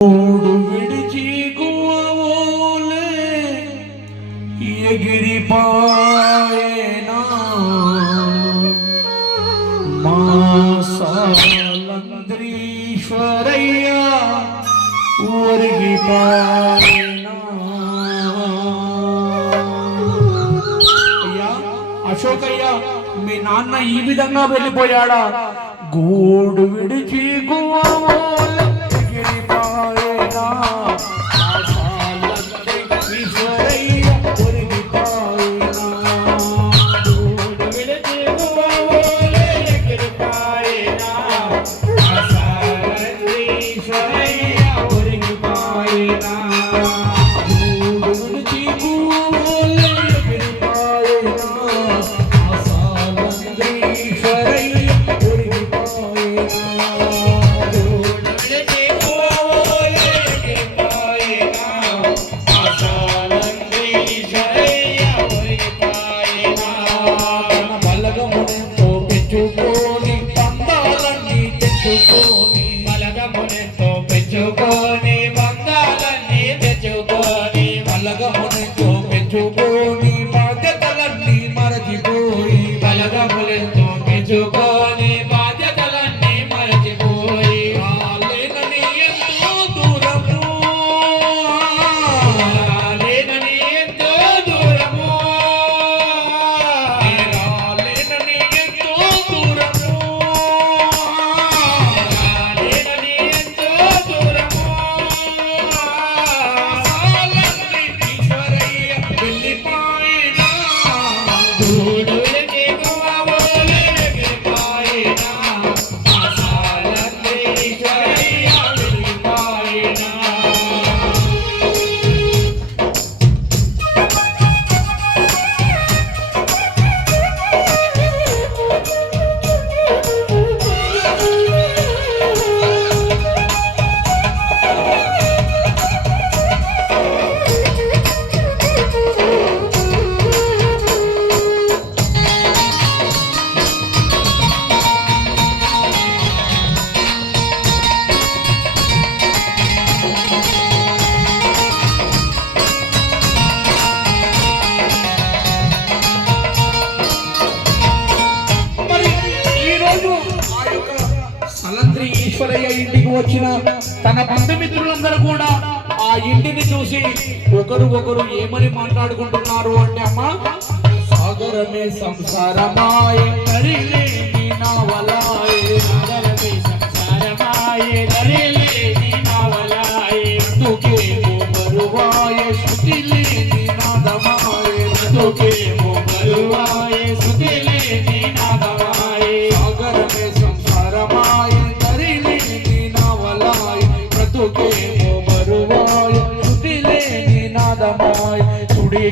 మూడు విడిచి గువ్వవోలే ఎగిరిపాయనా మా ఒరిగిపాయనా అశోకయ్య మీ నాన్న ఈ విధంగా వెళ్ళిపోయాడా? గూడు విడిచి గు తన బంధుమిత్రులందరూ కూడా ఆ ఇంటిని చూసి ఒకరు ఒకరు ఏమని మాట్లాడుకుంటున్నారు అంటే అమ్మా సాగరమే సంసారమాయ కరిలేని నావలాయ సాగరమే సంసారమాయే దరిలేని నావలాయే దుఃఖేమో బరువాయ శృతి లేని నాదమాయ దుఃఖేమో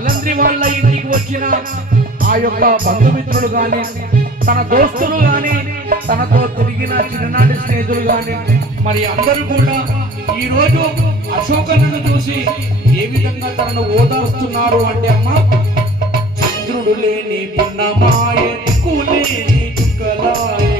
సలంద్రి వాళ్ళ ఇంటికి వచ్చిన ఆ యొక్క బంధుమిత్రులు కానీ తన దోస్తులు కానీ తనతో తిరిగిన చిన్ననాటి స్నేహితులు కానీ మరి అందరూ కూడా ఈ రోజు చూసి ఏ విధంగా తనను ఓదారుస్తున్నారు అంటే అమ్మ చంద్రుడు లేని పున్నమాయ కూలేని లేని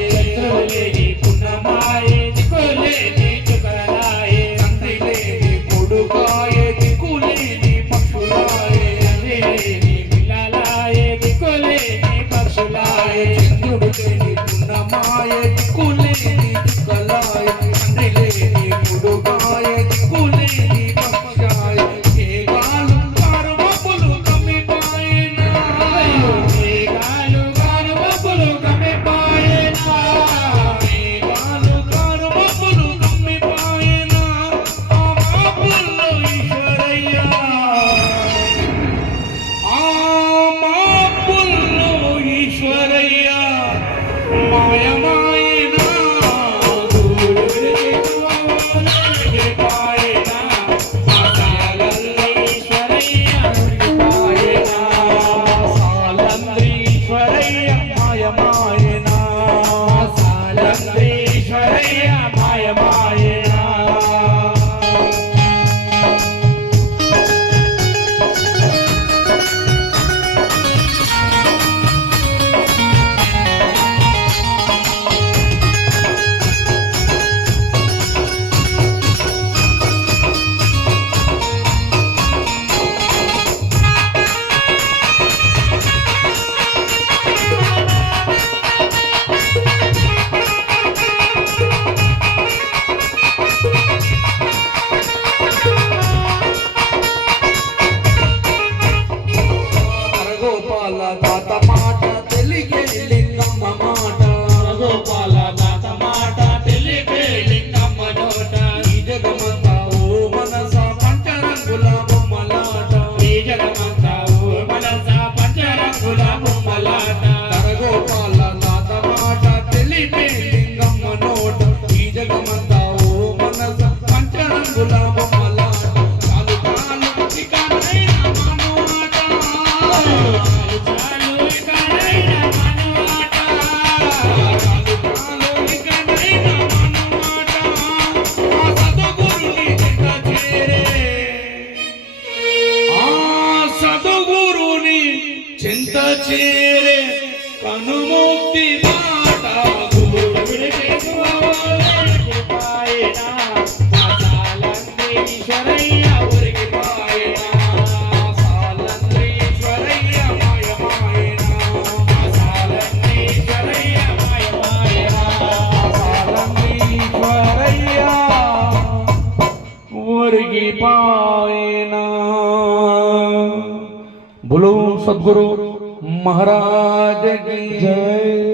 ભૈયા પાયના બોલો સદગુરુ મહારાજ જય